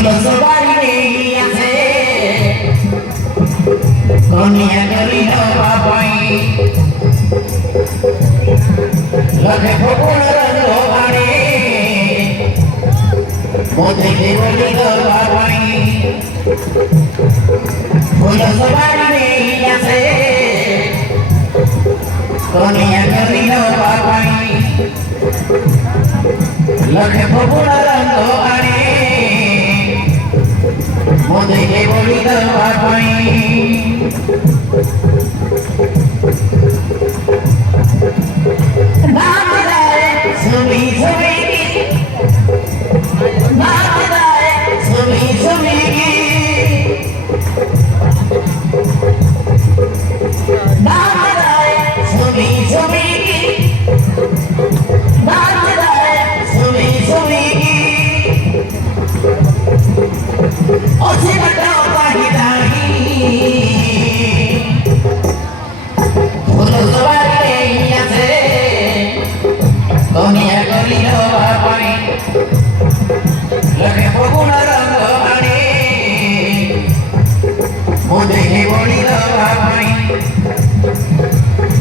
সবাই নেই আছে কনিয়া করিল বাবাই লখে ফকুন রঙ্গ আরে মোদিকে বলিল বাবাই ফুল সবাই নেই আছে কনিয়া করিল বাবাই লখে ফকুন রঙ্গ আরে মোদিকে বলিল বাবাই সুমি সুমি সুমি সুমি সুমি সুমি সুমি সুমি ওসে বটা পাহিদাহি ফুল সবাই আছে কনিয়া করিল বাবাই লখে ফগুন রঙ্গ আনে মোদিকে বলিল বাবাই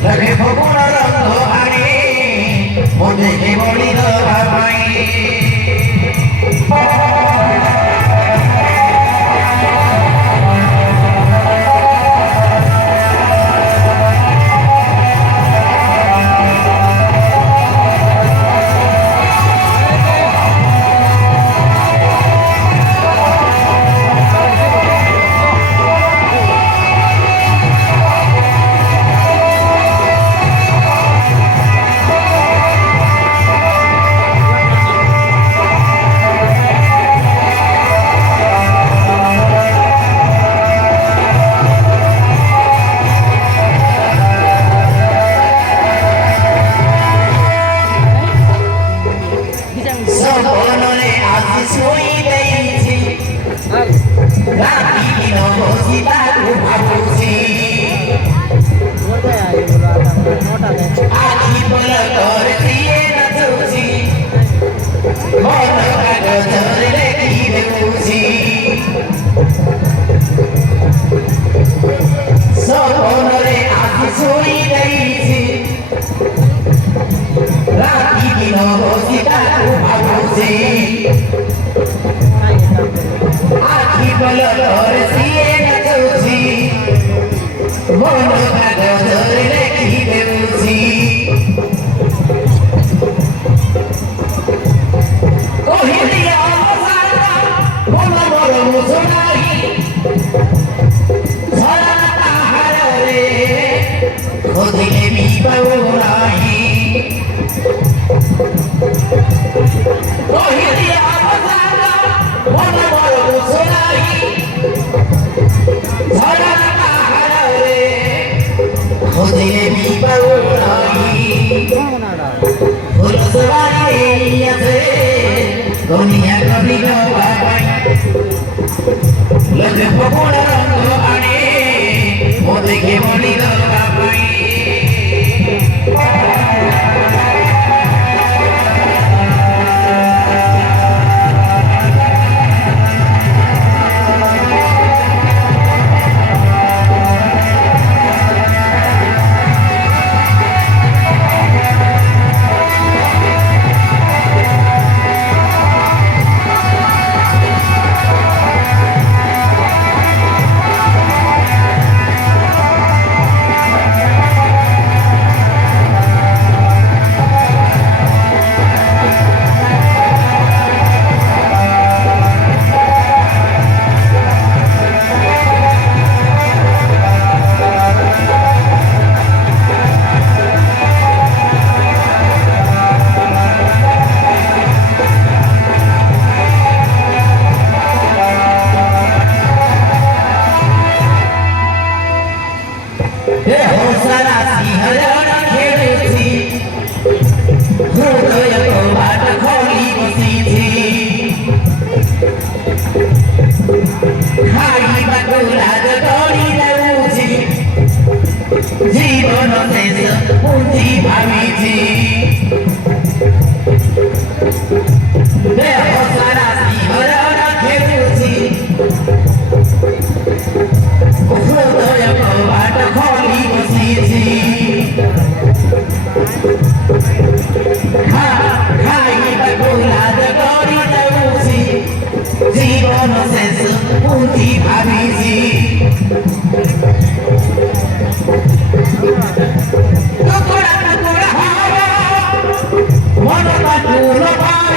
লখে ফগুন রঙ্গ আনে মোদিকে বলিল বাবাই Dunia kabila babai, lagi populer orang ane, mode ke boleh babai. জীবন শেষ পুঁজি ভাবিছি দেহ সারা শিহরণ খেলুছি কোথায়